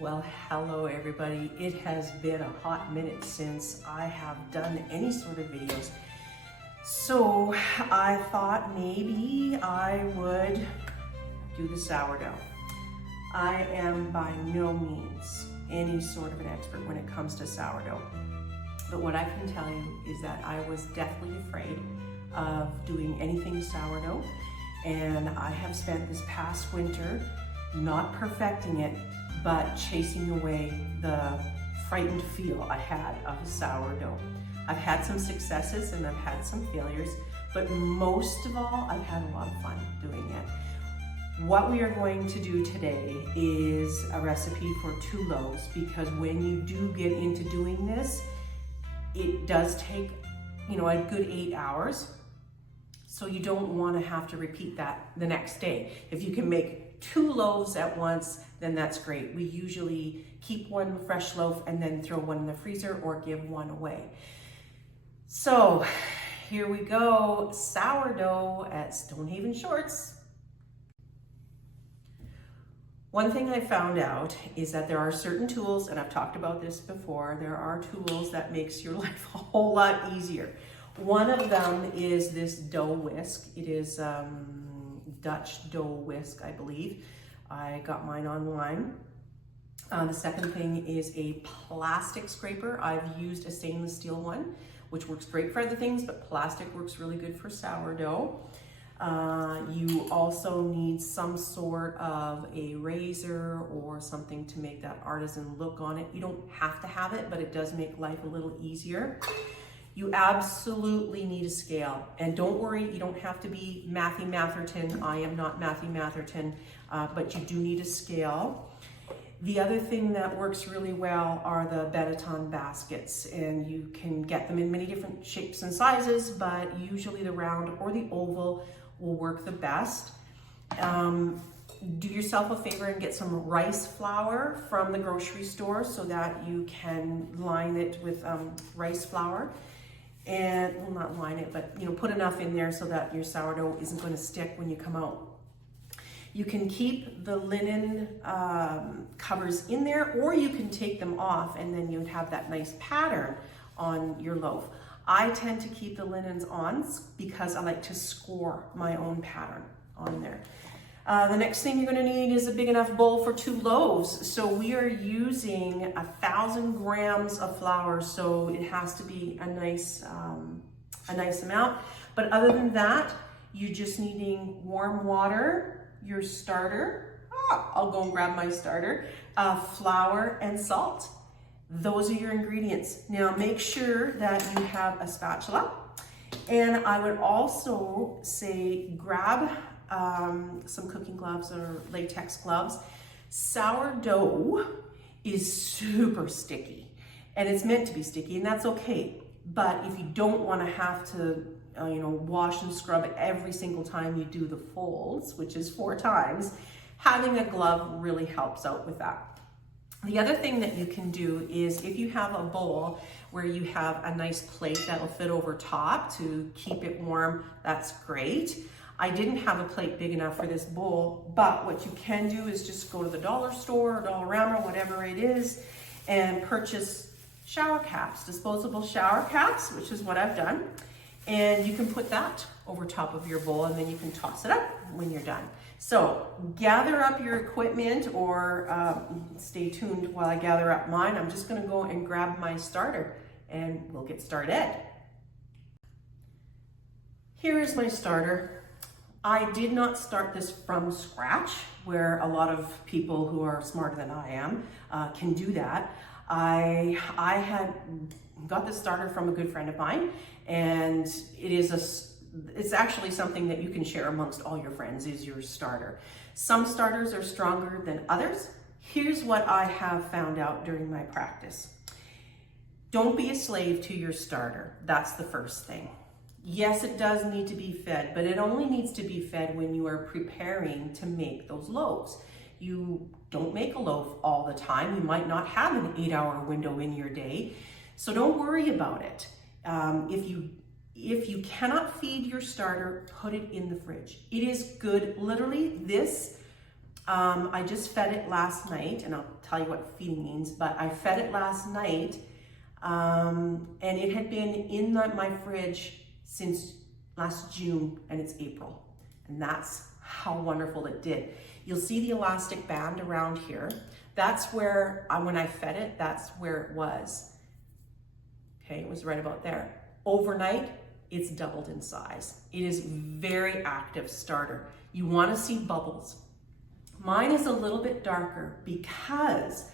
Well, hello everybody. It has been a hot minute since I have done any sort of videos. So I thought maybe I would do the sourdough. I am by no means any sort of an expert when it comes to sourdough. But what I can tell you is that I was deathly afraid of doing anything sourdough. And I have spent this past winter not perfecting it, but chasing away the frightened feel I had of sourdough. I've had some successes and I've had some failures, but most of all, I've had a lot of fun doing it. What we are going to do today is a recipe for 2 loaves, because when you do get into doing this, it does take, a good 8 hours. So you don't want to have to repeat that the next day. If you can make 2 loaves at once, then that's great. We usually keep one fresh loaf and then throw one in the freezer or give one away. So here we go, sourdough at Stonehaven Shorts. One thing I found out is that there are certain tools, and I've talked about this before, there are tools that makes your life a whole lot easier. One of them is this dough whisk. It is Dutch dough whisk, I believe. I got mine online. The second thing is a plastic scraper. I've used a stainless steel one, which works great for other things, but plastic works really good for sourdough. You also need some sort of a razor or something to make that artisan look on it. You don't have to have it, but it does make life a little easier. You absolutely need a scale, and don't worry, you don't have to be Matthew Matherton. I am not Matthew Matherton, but you do need a scale. The other thing that works really well are the Benetton baskets, and you can get them in many different shapes and sizes, but usually the round or the oval will work the best. Do yourself a favor and get some rice flour from the grocery store so that you can line it with rice flour. And, well, not line it, but put enough in there so that your sourdough isn't going to stick when you come out. You can keep the linen covers in there, or you can take them off and then you'd have that nice pattern on your loaf. I tend to keep the linens on because I like to score my own pattern on there. The next thing you're going to need is a big enough bowl for 2 loaves. So we are using 1,000 grams of flour, so it has to be a nice amount. But other than that, you're just needing warm water, your starter. I'll go and grab my starter. Flour and salt. Those are your ingredients. Now make sure that you have a spatula. And I would also say grab some cooking gloves or latex gloves. Sourdough is super sticky, and it's meant to be sticky, and that's okay. But if you don't want to have to, wash and scrub every single time you do the folds, which is 4 times, having a glove really helps out with that. The other thing that you can do is, if you have a bowl where you have a nice plate that'll fit over top to keep it warm, that's great. I didn't have a plate big enough for this bowl, but what you can do is just go to the dollar store or Dollarama, whatever it is, and purchase shower caps, disposable shower caps, which is what I've done. And you can put that over top of your bowl, and then you can toss it up when you're done. So gather up your equipment, or stay tuned while I gather up mine. I'm just gonna go and grab my starter and we'll get started. Here is my starter. I did not start this from scratch, where a lot of people who are smarter than I am can do that. I had got this starter from a good friend of mine, and it's actually something that you can share amongst all your friends, is your starter. Some starters are stronger than others. Here's what I have found out during my practice. Don't be a slave to your starter. That's the first thing. Yes, it does need to be fed, but it only needs to be fed when you are preparing to make those loaves. You don't make a loaf all the time. You might not have an 8-hour window in your day, so don't worry about it. If you cannot feed your starter, put it in the fridge. It is good. Literally, this I just fed it last night, and I'll tell you what feeding means, but I fed it last night, and it had been in my fridge since last June, and it's April. And that's how wonderful it did. You'll see the elastic band around here. That's where, when I fed it, that's where it was. Okay, it was right about there. Overnight, it's doubled in size. It is very active starter. You want to see bubbles. Mine is a little bit darker because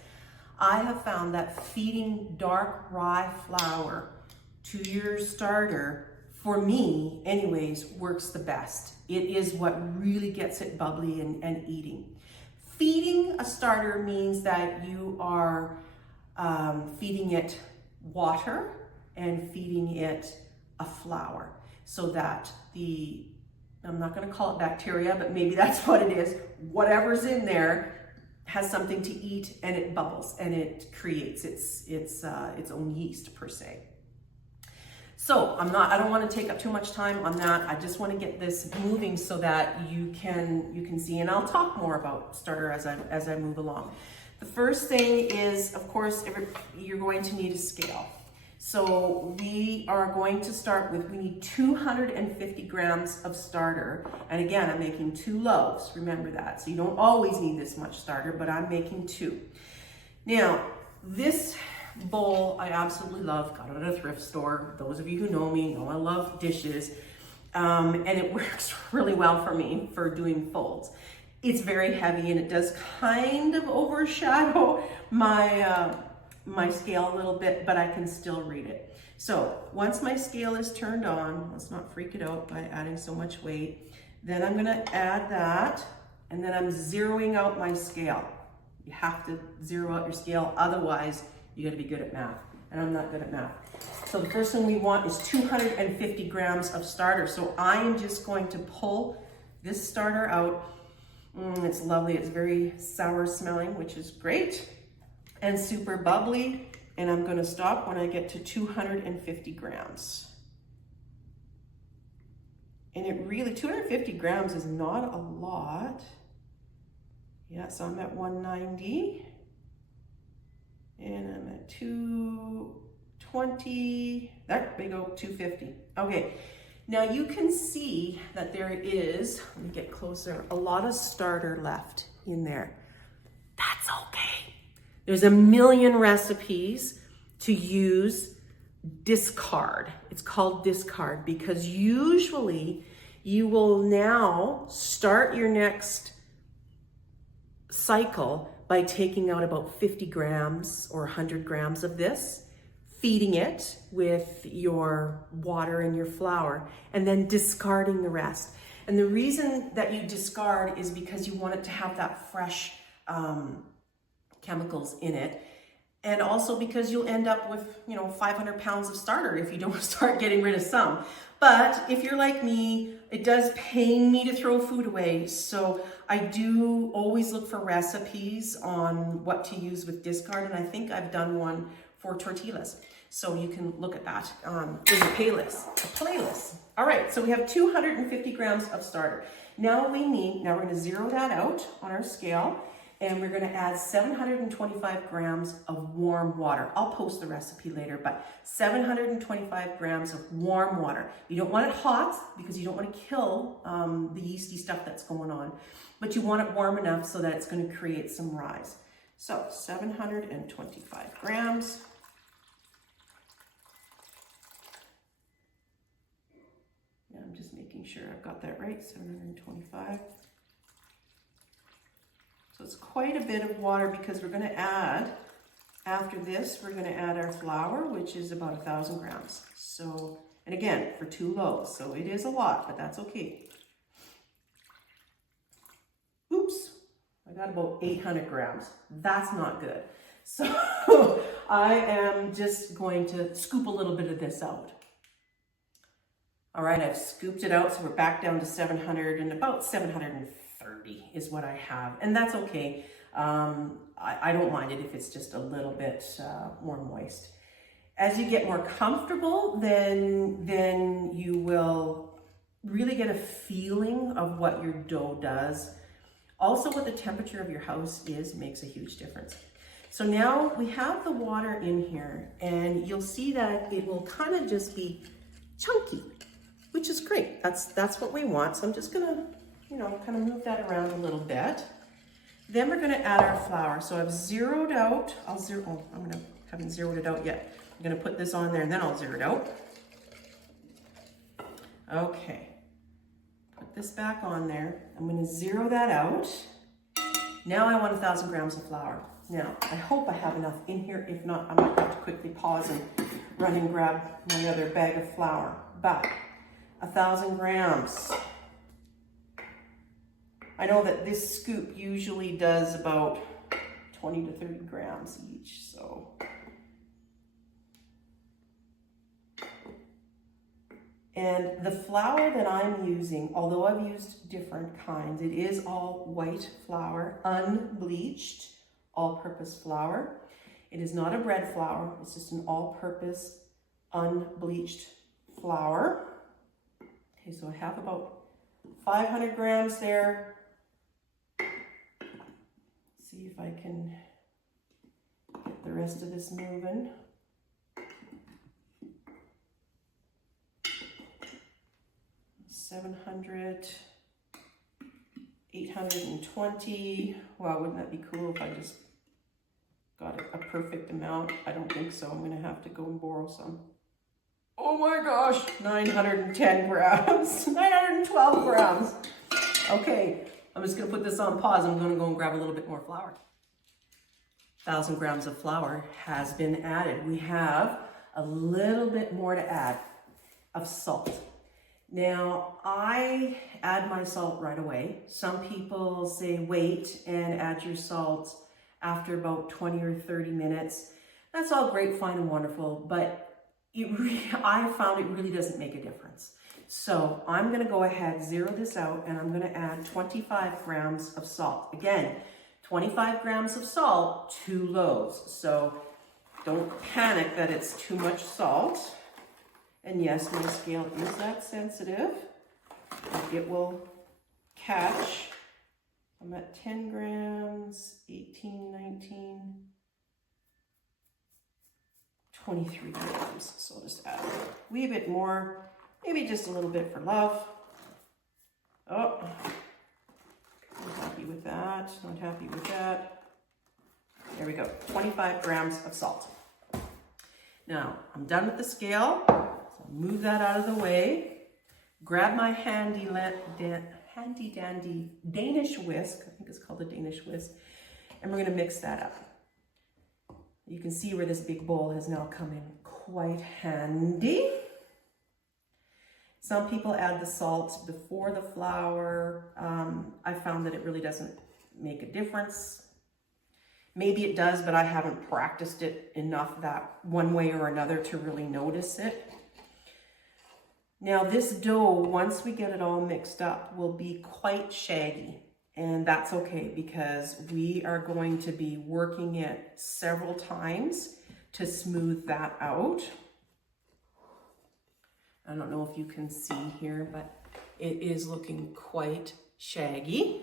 I have found that feeding dark rye flour to your starter, for me anyways, works the best. It is what really gets it bubbly and eating. Feeding a starter means that you are feeding it water and feeding it a flour, so that I'm not going to call it bacteria, but maybe that's what it is. Whatever's in there has something to eat, and it bubbles and it creates its own yeast per se. So I don't want to take up too much time on that. I just want to get this moving so that you can see, and I'll talk more about starter as I move along. The first thing is, of course, you're going to need a scale. So we are going to start with, we need 250 grams of starter. And again, I'm making 2 loaves, remember that. So you don't always need this much starter, but I'm making 2. Now, this bowl I absolutely love, got it at a thrift store. Those of you who know me know I love dishes. And it works really well for me for doing folds. It's very heavy, and it does kind of overshadow my scale a little bit, but I can still read it. So once my scale is turned on, let's not freak it out by adding so much weight. Then I'm gonna add that, and then I'm zeroing out my scale. You have to zero out your scale, otherwise you gotta be good at math, and I'm not good at math. So the first thing we want is 250 grams of starter. So I am just going to pull this starter out. It's lovely, it's very sour smelling, which is great, and super bubbly, and I'm going to stop when I get to 250 grams. And it really, 250 grams is not a lot. Yeah, so I'm at 190, and I'm at 220, there we go, 250. Okay, now you can see that there is, let me get closer, a lot of starter left in there. That's okay. There's a million recipes to use discard. It's called discard because usually you will now start your next cycle by taking out about 50 grams or 100 grams of this, feeding it with your water and your flour, and then discarding the rest. And the reason that you discard is because you want it to have that fresh chemicals in it, and also because you'll end up with 500 pounds of starter if you don't start getting rid of some. But if you're like me, it does pain me to throw food away, so I do always look for recipes on what to use with discard, and I think I've done one for tortillas, so you can look at that in the playlist. All right, so we have 250 grams of starter. Now we're going to zero that out on our scale, and we're going to add 725 grams of warm water. I'll post the recipe later, but 725 grams of warm water. You don't want it hot because you don't want to kill the yeasty stuff that's going on, but you want it warm enough so that it's going to create some rise. So 725 grams. Yeah, I'm just making sure I've got that right, 725. So it's quite a bit of water because we're going to add, after this, we're going to add our flour, which is about 1,000 grams. So, and again, for 2 loaves, so it is a lot, but that's okay. Oops, I got about 800 grams. That's not good. So I am just going to scoop a little bit of this out. All right, I've scooped it out, so we're back down to 700, and about 730 is what I have, and that's okay. I don't mind it if it's just a little bit more moist. As you get more comfortable, then you will really get a feeling of what your dough does. Also, what the temperature of your house is makes a huge difference. So now we have the water in here, and you'll see that it will kind of just be chunky, which is great. That's what we want. So I'm just gonna, you know, kind of move that around a little bit. Then we're gonna add our flour. So I've zeroed out, haven't zeroed it out yet. I'm gonna put this on there and then I'll zero it out. Okay, put this back on there. I'm gonna zero that out. Now I want 1,000 grams of flour. Now, I hope I have enough in here. If not, I might have to quickly pause and run and grab my other bag of flour. But 1,000 grams. I know that this scoop usually does about 20 to 30 grams each, so. And the flour that I'm using, although I've used different kinds, it is all white flour, unbleached, all-purpose flour. It is not a bread flour, it's just an all-purpose, unbleached flour. Okay, so I have about 500 grams there. See if I can get the rest of this moving. 700, 820. Wow, wouldn't that be cool if I just got a perfect amount? I don't think so. I'm gonna have to go and borrow some. Oh my gosh, 910 grams, 912 grams. Okay, I'm just gonna put this on pause. I'm gonna go and grab a little bit more flour. 1,000 grams of flour has been added. We have a little bit more to add of salt. Now, I add my salt right away. Some people say wait and add your salt after about 20 or 30 minutes. That's all great, fine, and wonderful, but I found it really doesn't make a difference. So I'm gonna go ahead, zero this out, and I'm gonna add 25 grams of salt. Again, 25 grams of salt, 2 loaves. So don't panic that it's too much salt. And yes, my scale is that sensitive. It will catch. I'm at 10 grams, 18, 19, 23 grams. So I'll just add a wee bit more, maybe just a little bit for love. Oh, not happy with that, not happy with that. There we go, 25 grams of salt. Now, I'm done with the scale. Move that out of the way. Grab my handy dandy Danish whisk. I think it's called a Danish whisk. And we're going to mix that up. You can see where this big bowl has now come in quite handy. Some people add the salt before the flour. I found that it really doesn't make a difference. Maybe it does, but I haven't practiced it enough that one way or another to really notice it. Now this dough, once we get it all mixed up, will be quite shaggy, and that's okay because we are going to be working it several times to smooth that out. I don't know if you can see here, but it is looking quite shaggy.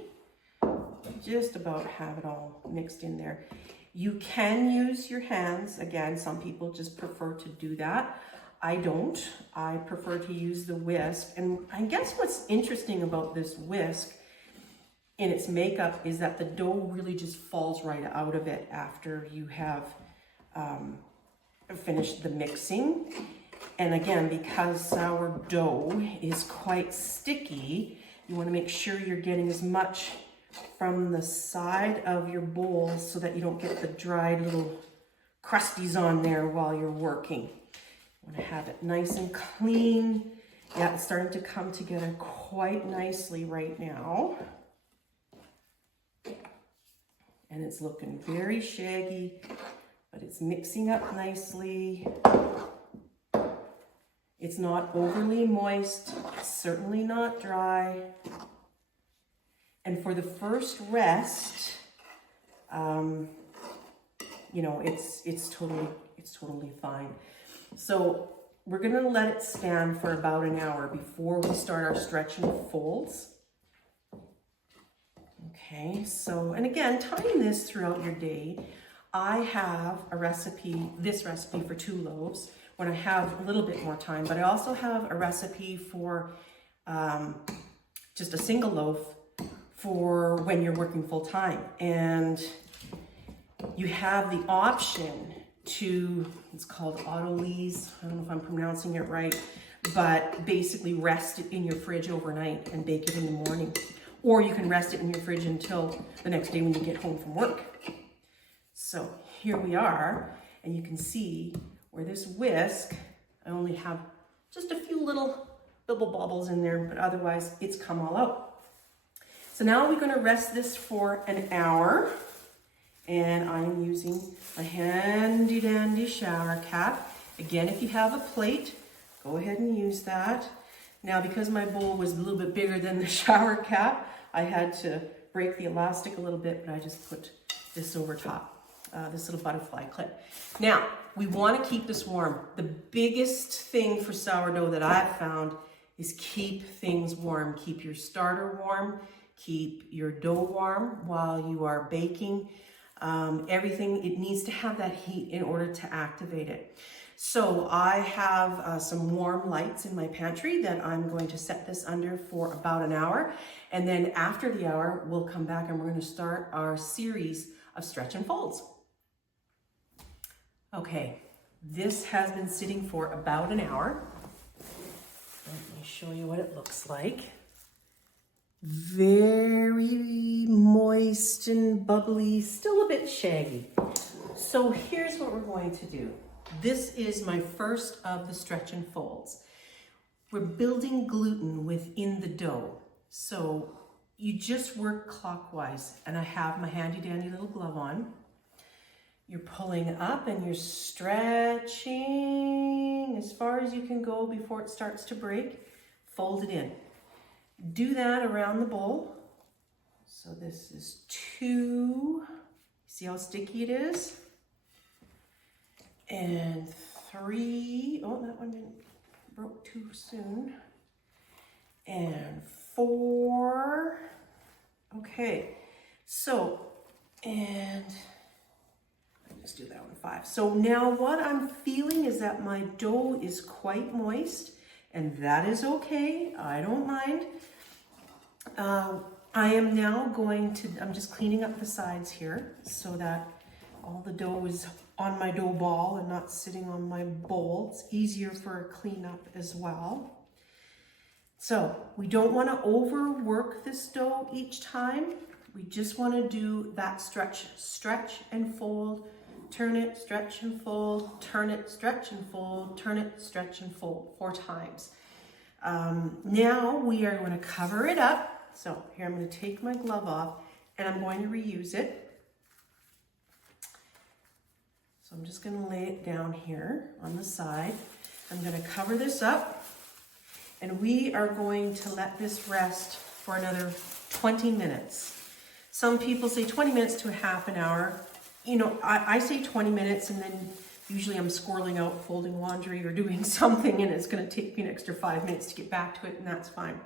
Just about have it all mixed in there. You can use your hands. Again, some people just prefer to do that. I don't. I prefer to use the whisk. And I guess what's interesting about this whisk in its makeup is that the dough really just falls right out of it after you have finished the mixing. And again, because sourdough is quite sticky, you want to make sure you're getting as much from the side of your bowl so that you don't get the dried little crusties on there while you're working. You want to have it nice and clean. Yeah, it's starting to come together quite nicely right now. And it's looking very shaggy, but it's mixing up nicely. It's not overly moist, it's certainly not dry. And for the first rest, you know, it's totally fine. So we're gonna let it stand for about an hour before we start our stretching folds. Okay, so, and again, time this throughout your day. I have a recipe, this recipe for 2 loaves when I have a little bit more time, but I also have a recipe for just a single loaf for when you're working full time. And you have the option to, it's called autolyse, I don't know if I'm pronouncing it right, but basically rest it in your fridge overnight and bake it in the morning. Or you can rest it in your fridge until the next day when you get home from work. So here we are, and you can see where this whisk, I only have just a few little bibble bobbles in there, but otherwise it's come all out. So now we're gonna rest this for an hour, and I'm using a handy dandy shower cap. Again, if you have a plate, go ahead and use that. Now, because my bowl was a little bit bigger than the shower cap, I had to break the elastic a little bit, but I just put this over top, this little butterfly clip. Now, we want to keep this warm. The biggest thing for sourdough that I've found is keep things warm. Keep your starter warm, keep your dough warm while you are baking. Everything, it needs to have that heat in order to activate it. So I have some warm lights in my pantry that I'm going to set this under for about an hour. And then after the hour, we'll come back and we're going to start our series of stretch and folds. Okay, this has been sitting for about an hour. Let me show you what it looks like. Very moist and bubbly, still a bit shaggy. So here's what we're going to do. This is my first of the stretch and folds. We're building gluten within the dough. So you just work clockwise, and I have my handy dandy little glove on. You're pulling up and you're stretching as far as you can go before it starts to break. Fold it in. Do that around the bowl. So this is 2. See how sticky it is? And 3, oh, that one broke too soon. And 4, okay. So, and I'll just do that one 5. So now what I'm feeling is that my dough is quite moist, and that is okay, I don't mind. I am now going to, I'm just cleaning up the sides here so that all the dough is on my dough ball and not sitting on my bowl. It's easier for a cleanup as well. So we don't want to overwork this dough each time. We just want to do that stretch and fold, turn it, stretch and fold, turn it, stretch and fold, turn it, stretch and fold 4 times. Now we are going to cover it up. So here I'm going to take my glove off and I'm going to reuse it. So I'm just going to lay it down here on the side. I'm going to cover this up, and we are going to let this rest for another 20 minutes. Some people say 20 minutes to a half an hour. You know, I say 20 minutes, and then usually I'm squirreling out, folding laundry or doing something, and it's going to take me an extra 5 minutes to get back to it, and that's fine.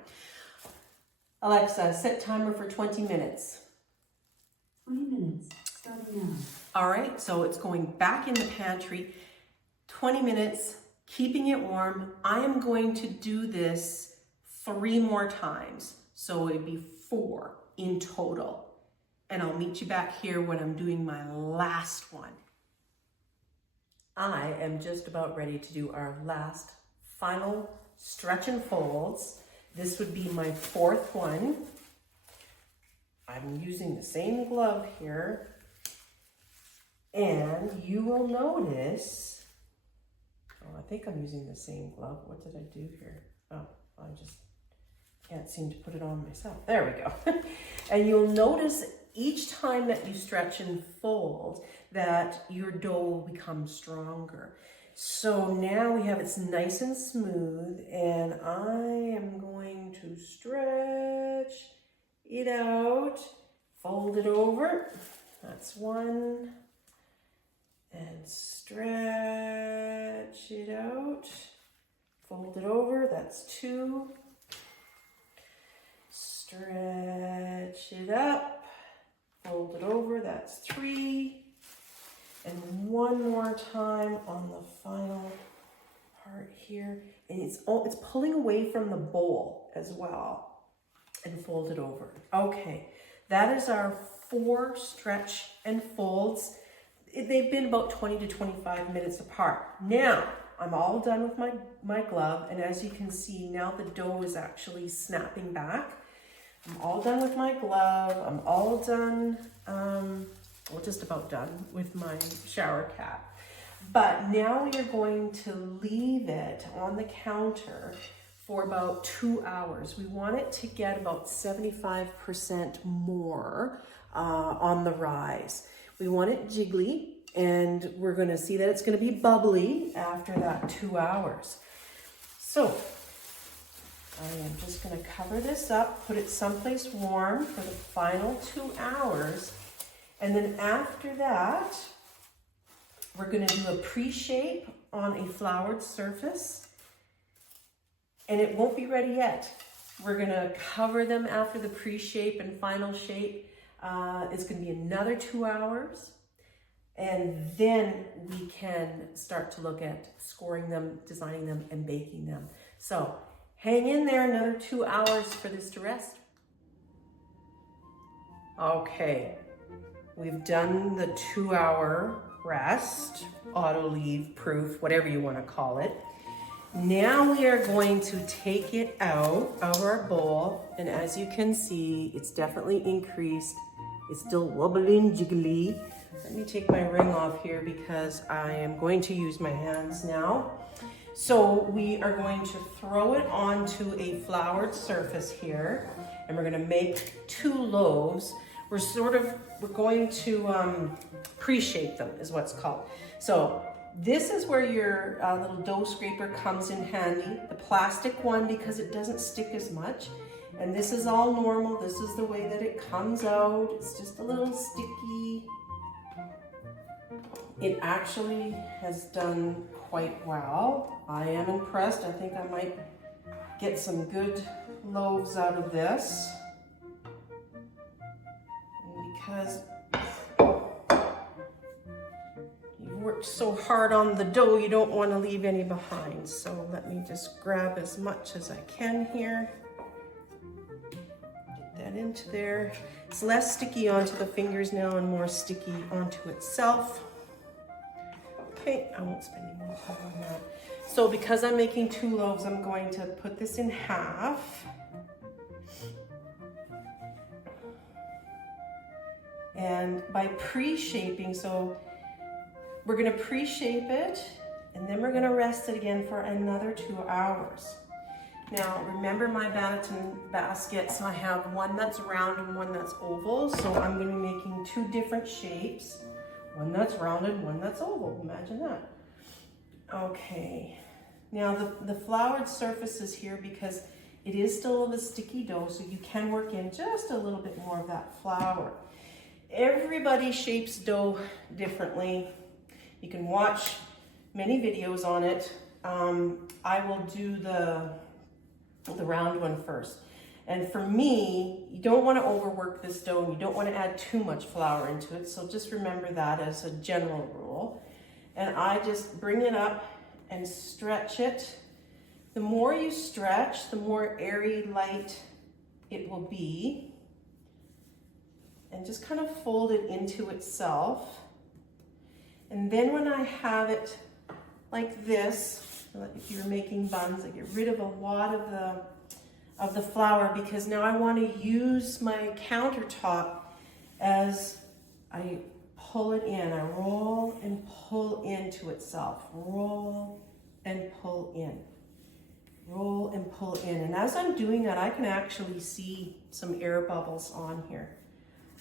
Alexa, set timer for 20 minutes. 20 minutes, starting now. All right, so it's going back in the pantry, 20 minutes, keeping it warm. I am going to do this 3 more times, so it'd be 4 in total. And I'll meet you back here when I'm doing my last one. I am just about ready to do our last, final stretch and folds. This would be my 4th one. I'm using the same glove here. And you will notice, oh, I think I'm using the same glove. What did I do here? Oh, I just can't seem to put it on myself. There we go. And you'll notice each time that you stretch and fold that your dough will become stronger. So now we have it's nice and smooth, and I am going to stretch it out, fold it over. That's 1. And stretch it out, fold it over, that's 2. Stretch it up, fold it over, that's 3. And one more time on the final part here. And it's pulling away from the bowl as well. And fold it over. Okay, that is our 4 stretch and folds. They've been about 20 to 25 minutes apart. Now, I'm all done with my glove, and as you can see, now the dough is actually snapping back. I'm all done with my glove. I'm all done, well, just about done with my shower cap. But now we are going to leave it on the counter for about 2 hours. We want it to get about 75% more on the rise. We want it jiggly, and we're gonna see that it's gonna be bubbly after that 2 hours. So I am just gonna cover this up, put it someplace warm for the final 2 hours. And then after that, we're gonna do a pre-shape on a floured surface, and it won't be ready yet. We're gonna cover them after the pre-shape and final shape. It's gonna be another 2 hours. And then we can start to look at scoring them, designing them, and baking them. So hang in there another 2 hours for this to rest. Okay, we've done the 2 hour rest, auto leave proof, whatever you want to call it. Now we are going to take it out of our bowl. And as you can see, it's definitely increased. It's still wobbling jiggly. Let me take my ring off here because I am going to use my hands now. So we are going to throw it onto a floured surface here, and we're gonna make 2 loaves. We're going to pre-shape them is what's called. So this is where your little dough scraper comes in handy. The plastic one, because it doesn't stick as much. And this is all normal. This is the way that it comes out. It's just a little sticky. It actually has done quite well. I am impressed. I think I might get some good loaves out of this. Because you've worked so hard on the dough, you don't want to leave any behind. So let me just grab as much as I can here. Get that into there. It's less sticky onto the fingers now and more sticky onto itself. Okay, I won't spend any more time on that. So because I'm making 2 loaves, I'm going to put this in half. And by pre-shaping, so we're gonna pre-shape it, and then we're gonna rest it again for another 2 hours. Now, remember my Banneton baskets, I have one that's round and one that's oval, so I'm gonna be making 2 different shapes. One that's rounded, one that's oval, imagine that. Okay, now the floured surface is here because it is still a sticky dough, so you can work in just a little bit more of that flour. Everybody shapes dough differently. You can watch many videos on it. I will do the round one first. And for me, you don't want to overwork this dough and you don't want to add too much flour into it. So just remember that as a general rule. And I just bring it up and stretch it. The more you stretch, the more airy, light it will be. And just kind of fold it into itself. And then when I have it like this, if you're making buns, I get rid of a lot of the flour because now I want to use my countertop as I pull it in. I roll and pull into itself. Roll and pull in. Roll and pull in. And as I'm doing that, I can actually see some air bubbles on here.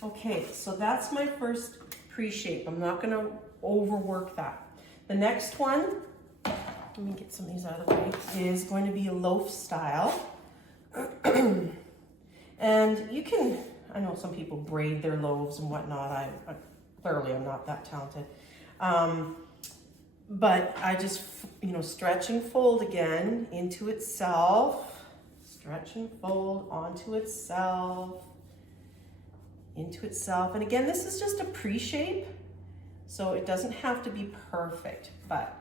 Okay, so that's my first pre-shape. I'm not going to overwork that. The next one, let me get some of these out of the way, is going to be a loaf style. And you can, I know some people braid their loaves and whatnot. I clearly I'm not that talented. But I just, stretch and fold again into itself. Stretch and fold onto itself. into itself. And again, this is just a pre-shape, so it doesn't have to be perfect, but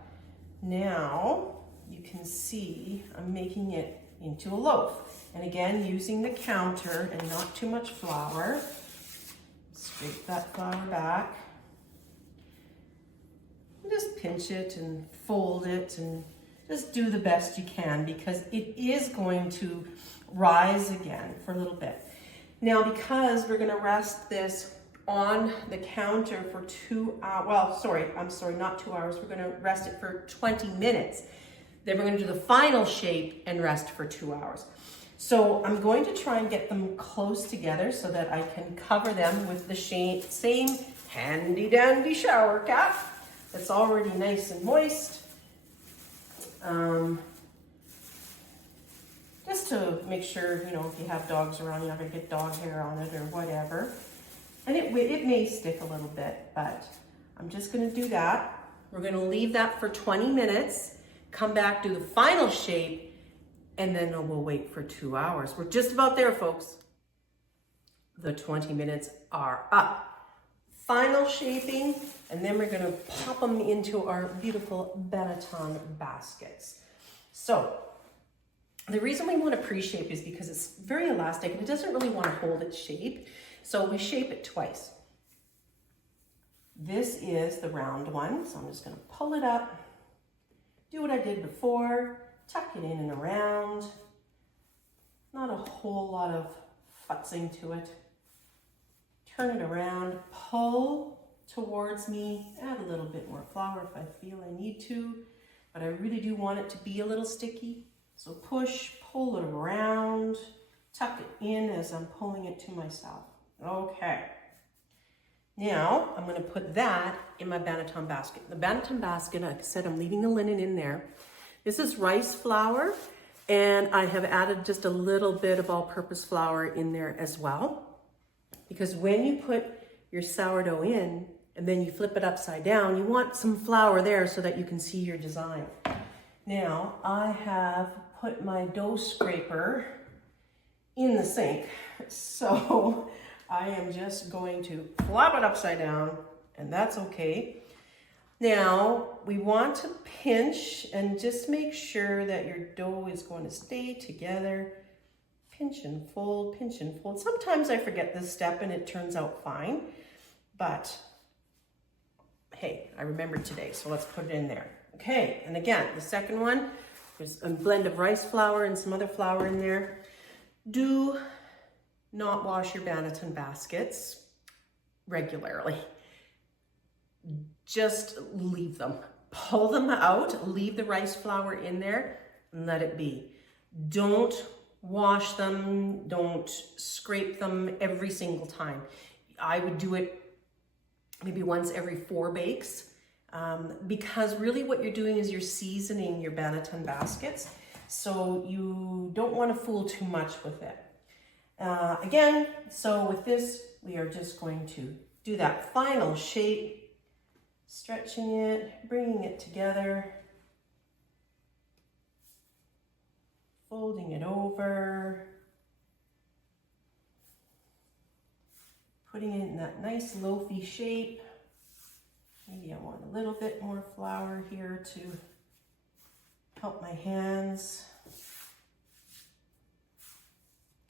now you can see I'm making it into a loaf. And again, using the counter and not too much flour. Scrape that flour back. And just pinch it and fold it and just do the best you can, because it is going to rise again for a little bit. Now, because we're gonna rest this on the counter for 2 hours, not 2 hours, we're gonna rest it for 20 minutes. Then we're gonna do the final shape and rest for 2 hours. So I'm going to try and get them close together so that I can cover them with the same handy dandy shower cap that's already nice and moist. Just to make sure, you know, if you have dogs around, you're not gonna get dog hair on it or whatever. And it may stick a little bit, but I'm just gonna do that. We're gonna leave that for 20 minutes, come back, do the final shape, and then we'll wait for 2 hours. We're just about there, folks. The 20 minutes are up. Final shaping, and then we're gonna pop them into our beautiful Benetton baskets. So, the reason we want to pre-shape is because it's very elastic and it doesn't really want to hold its shape. So we shape it twice. This is the round one. So I'm just going to pull it up, do what I did before, tuck it in and around. Not a whole lot of futzing to it. Turn it around, pull towards me, add a little bit more flour if I feel I need to, but I really do want it to be a little sticky. So push, pull it around, tuck it in as I'm pulling it to myself. Okay. Now I'm going to put that in my Benetton basket. The Benetton basket, like I said, I'm leaving the linen in there. This is rice flour, and I have added just a little bit of all-purpose flour in there as well. Because when you put your sourdough in and then you flip it upside down, you want some flour there so that you can see your design. Now, I have put my dough scraper in the sink, so I am just going to flop it upside down, and that's okay. Now, we want to pinch and just make sure that your dough is going to stay together. Pinch and fold, pinch and fold. Sometimes I forget this step and it turns out fine, but hey, I remembered today, so let's put it in there. Okay, and again, the second one, there's a blend of rice flour and some other flour in there. Do not wash your Benetton baskets regularly. Just leave them. Pull them out, leave the rice flour in there, and let it be. Don't wash them, don't scrape them every single time. I would do it maybe once every 4 bakes. Because really what you're doing is you're seasoning your Benetton baskets, so you don't want to fool too much with it. Again, so with this, we are just going to do that final shape, stretching it, bringing it together, folding it over, putting it in that nice loafy shape. Maybe I want a little bit more flour here to help my hands.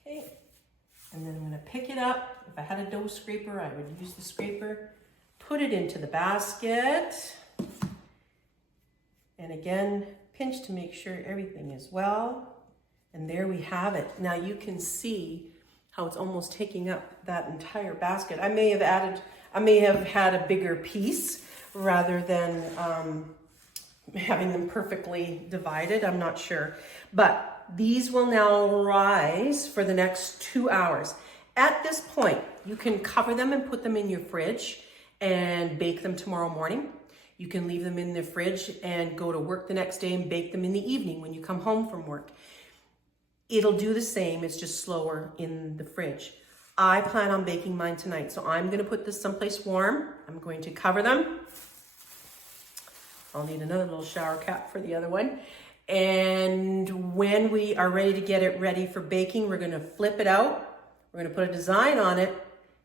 Okay, and then I'm going to pick it up. If I had a dough scraper, I would use the scraper. Put it into the basket. And again, pinch to make sure everything is well. And there we have it. Now you can see how it's almost taking up that entire basket. I may have had a bigger piece rather than having them perfectly divided. I'm not sure. But these will now rise for the next 2 hours. At this point, you can cover them and put them in your fridge and bake them tomorrow morning. You can leave them in the fridge and go to work the next day and bake them in the evening when you come home from work. It'll do the same, it's just slower in the fridge. I plan on baking mine tonight, so I'm gonna put this someplace warm. I'm going to cover them. I'll need another little shower cap for the other one. And when we are ready to get it ready for baking, we're gonna flip it out. We're gonna put a design on it,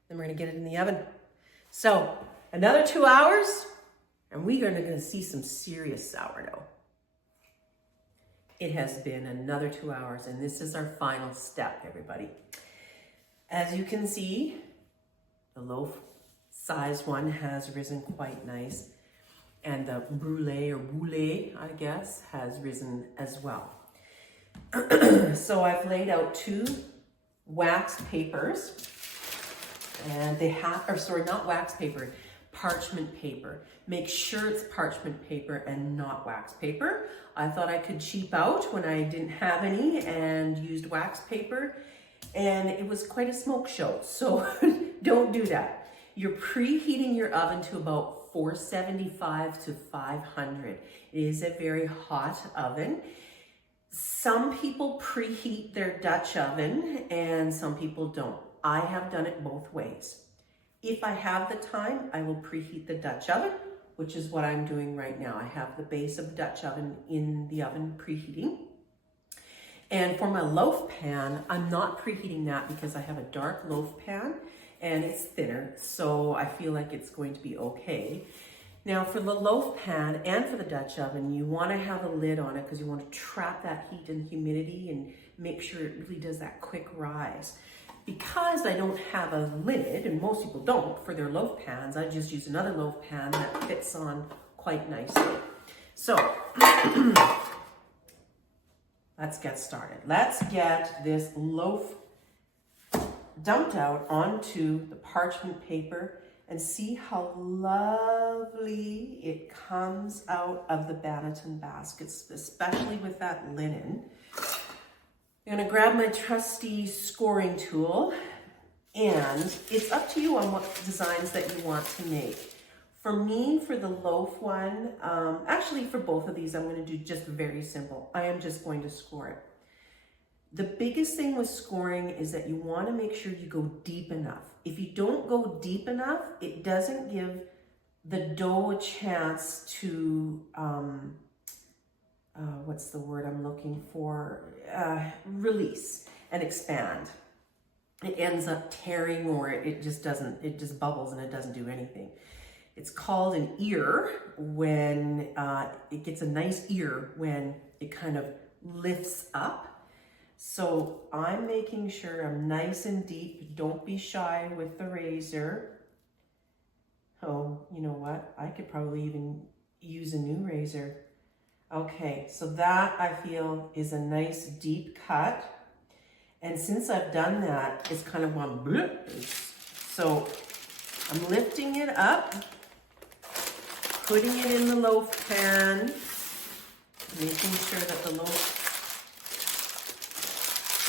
Then we're gonna get it in the oven. So another 2 hours and we're gonna see some serious sourdough. It has been another 2 hours and this is our final step, everybody. As you can see, the loaf size one has risen quite nice and the brulee or boule, I guess, has risen as well. So I've laid out 2 waxed papers and they have, or sorry, not wax paper, parchment paper. Make sure it's parchment paper and not wax paper. I thought I could cheap out when I didn't have any and used wax paper, and it was quite a smoke show, so don't do that. You're preheating your oven to about 475 to 500. It is a very hot oven. Some people preheat their Dutch oven and some people don't. I have done it both ways. If I have the time, I will preheat the Dutch oven, which is what I'm doing right now. I have the base of the Dutch oven in the oven preheating. And for my loaf pan, I'm not preheating that because I have a dark loaf pan and it's thinner, so I feel like it's going to be okay. Now for the loaf pan and for the Dutch oven, you want to have a lid on it because you want to trap that heat and humidity and make sure it really does that quick rise. Because I don't have a lid, and most people don't for their loaf pans, I just use another loaf pan that fits on quite nicely. So let's get started. Let's get this loaf dumped out onto the parchment paper and see how lovely it comes out of the Banneton baskets, especially with that linen. I'm gonna grab my trusty scoring tool, and it's up to you on what designs that you want to make. For me, for the loaf one, actually for both of these, I'm gonna do just very simple. I am just going to score it. The biggest thing with scoring is that you wanna make sure you go deep enough. If you don't go deep enough, it doesn't give the dough a chance to, what's the word I'm looking for? Release and expand. It ends up tearing, or it just doesn't, it just bubbles and it doesn't do anything. It's called an ear when it gets a nice ear when it kind of lifts up. So I'm making sure I'm nice and deep. Don't be shy with the razor. Oh, you know what? I could probably even use a new razor. Okay, so that I feel is a nice deep cut. And since I've done that, it's kind of one bleh. So I'm lifting it up, putting it in the loaf pan, making sure that the loaf,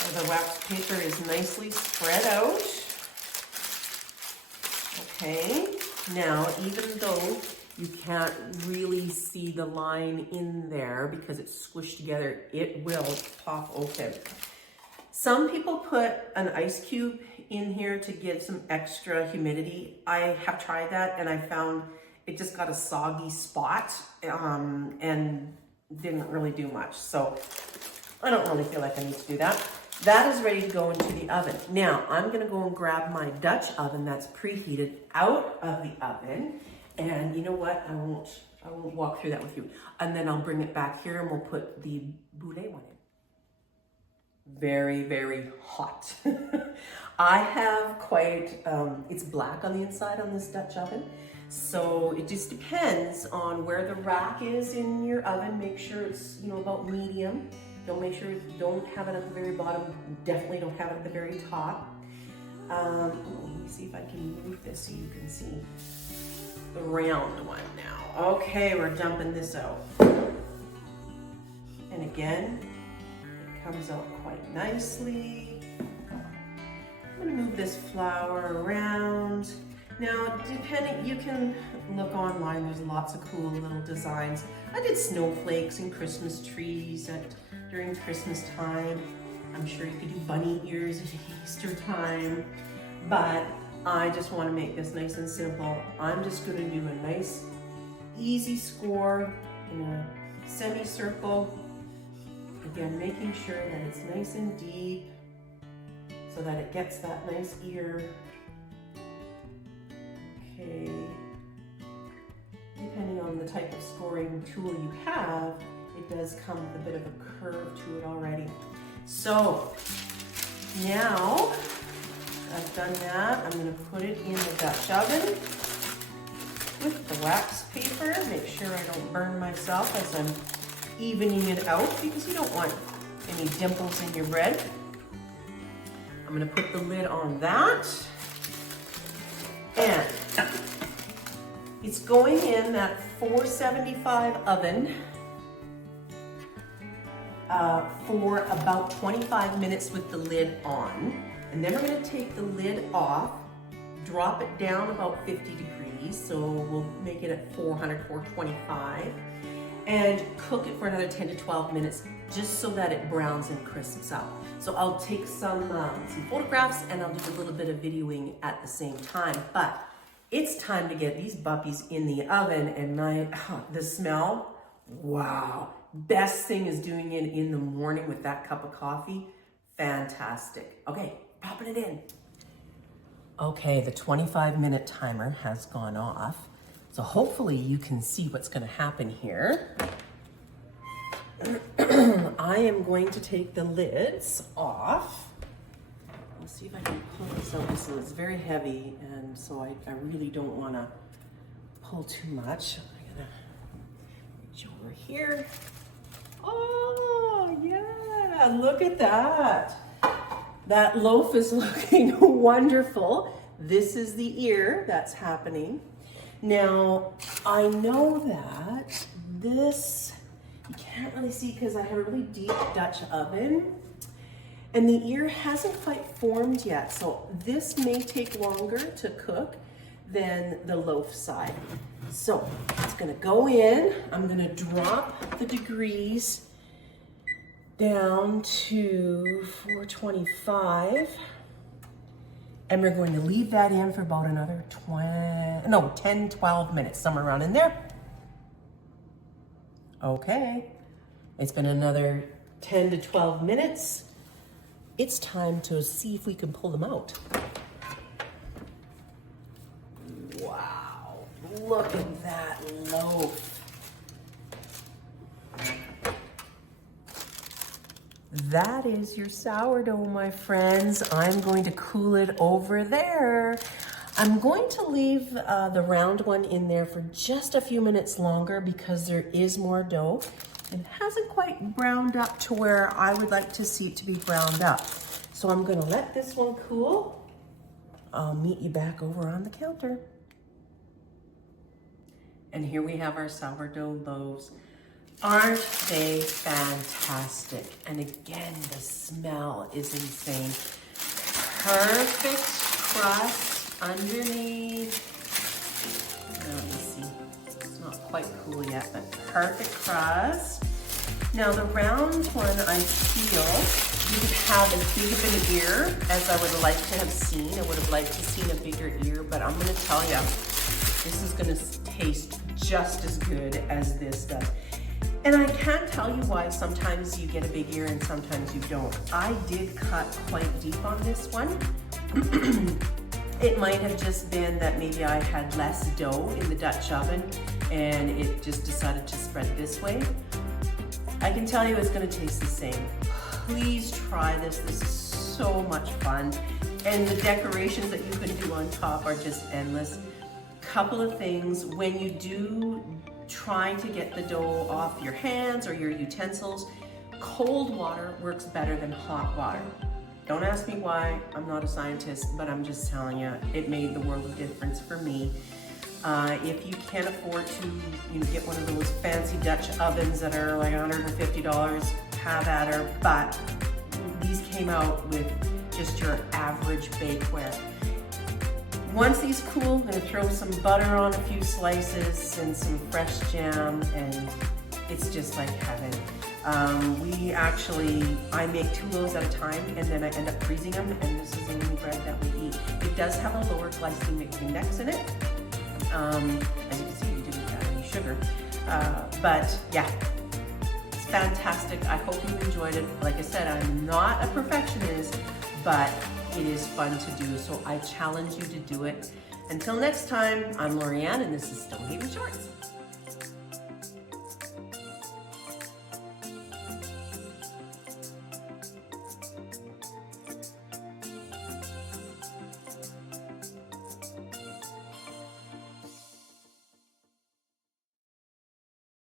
or the wax paper is nicely spread out. Okay, now even though you can't really see the line in there because it's squished together, it will pop open. Some people put an ice cube in here to give some extra humidity. I have tried that and I found it just got a soggy spot and didn't really do much. So I don't really feel like I need to do that. That is ready to go into the oven. Now I'm gonna go and grab my Dutch oven that's preheated out of the oven. And you know what? I won't walk through that with you. And then I'll bring it back here and we'll put the boule one in. Very, very hot. I have quite, it's black on the inside on this Dutch oven. So it just depends on where the rack is in your oven. Make sure it's, you know, about medium. Don't have it at the very bottom. Definitely don't have it at the very top. Let me see if I can move this so you can see the round one now. Okay, we're dumping this out. And again, it comes out quite nicely. I'm gonna move this flour around. Now, depending, you can look online, there's lots of cool little designs. I did snowflakes and Christmas trees during Christmas time. I'm sure you could do bunny ears at Easter time, but I just want to make this nice and simple. I'm just going to do a nice, easy score in a semicircle. Again, making sure that it's nice and deep so that it gets that nice ear. depending on the type of scoring tool you have, it does come with a bit of a curve to it already. So now I've done that. I'm going to put it in the Dutch oven with the wax paper. Make sure I don't burn myself as I'm evening it out, because you don't want any dimples in your bread. I'm going to put the lid on that. And it's going in that 475 oven for about 25 minutes with the lid on. And then we're going to take the lid off, drop it down about 50 degrees. So we'll make it at 400, 425, and cook it for another 10 to 12 minutes, just so that it browns and crisps up. So I'll take some photographs, and I'll do a little bit of videoing at the same time. But it's time to get these puppies in the oven, and the smell, wow. Best thing is doing it in the morning with that cup of coffee. Fantastic. Okay, popping it in. Okay, the 25-minute timer has gone off. So hopefully you can see what's going to happen here. I am going to take the lids off. Let's see if I can pull this out. So it's very heavy, and so I really don't want to pull too much. I'm going to reach over here. Oh, yeah, look at that. That loaf is looking wonderful. This is the ear that's happening. Now, I know that this, you can't really see because I have a really deep Dutch oven, and the ear hasn't quite formed yet. So this may take longer to cook than the loaf side. So it's gonna go in. I'm gonna drop the degrees down to 425. And we're going to leave that in for about another 10, 12 minutes, somewhere around in there. Okay, it's been another 10 to 12 minutes. It's time to see if we can pull them out. Wow, look at that loaf. That is your sourdough, my friends. I'm going to cool it over there. I'm going to leave the round one in there for just a few minutes longer because there is more dough. It hasn't quite browned up to where I would like to see it to be browned up. So I'm gonna let this one cool. I'll meet you back over on the counter. And here we have our sourdough loaves. Aren't they fantastic? And again, the smell is insane. Perfect crust underneath. Let me see. It's not quite cool yet, but perfect crust. Now the round one, I feel, didn't have as big of an ear as I would have liked to have seen. I would have liked to have seen a bigger ear, but I'm gonna tell you, this is gonna taste just as good as this does. And I can't tell you why sometimes you get a big ear and sometimes you don't. I did cut quite deep on this one. It might have just been that maybe I had less dough in the Dutch oven and it just decided to spread this way. I can tell you it's gonna taste the same. Please try this. This is so much fun. And the decorations that you can do on top are just endless. Couple of things, when you do trying to get the dough off your hands or your utensils, cold water works better than hot water. Don't ask me why, I'm not a scientist, but I'm just telling you, it made the world of difference for me. If you can't afford to get one of those fancy Dutch ovens that are like $150, have at her, but these came out with just your average bakeware. Once these cool, I'm gonna throw some butter on a few slices and some fresh jam, and it's just like heaven. I make 2 loaves at a time, and then I end up freezing them, and this is the only bread that we eat. It does have a lower glycemic index in it. As you can see, we didn't add any sugar. But yeah, it's fantastic. I hope you enjoyed it. Like I said, I'm not a perfectionist, but it is fun to do, so I challenge you to do it. Until next time, I'm Lorianne, and this is Stonehaven Shorts.